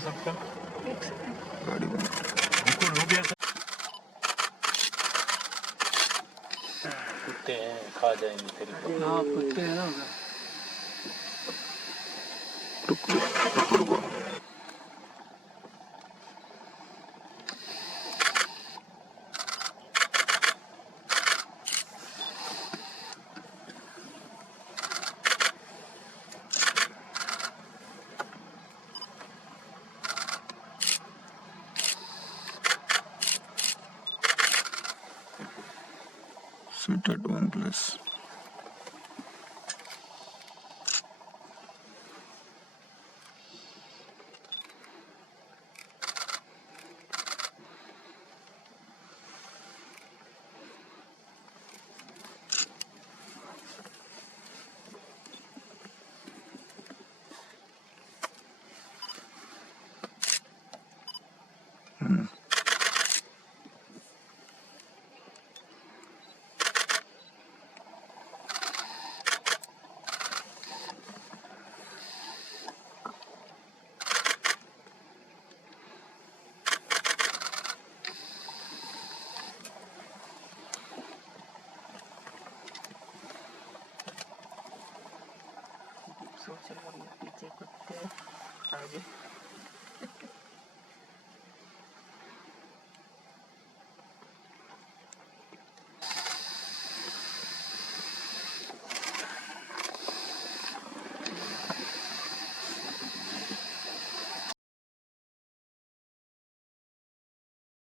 सबका गाड़ी में रिकॉर्ड हो गया था। कुत्ते हैं खा जाएंगे तेरी को। हाँ कुत्ते हैं ना उधर। रुको sit at one place. सोच रहा हूँ पीछे कुत्ते आगे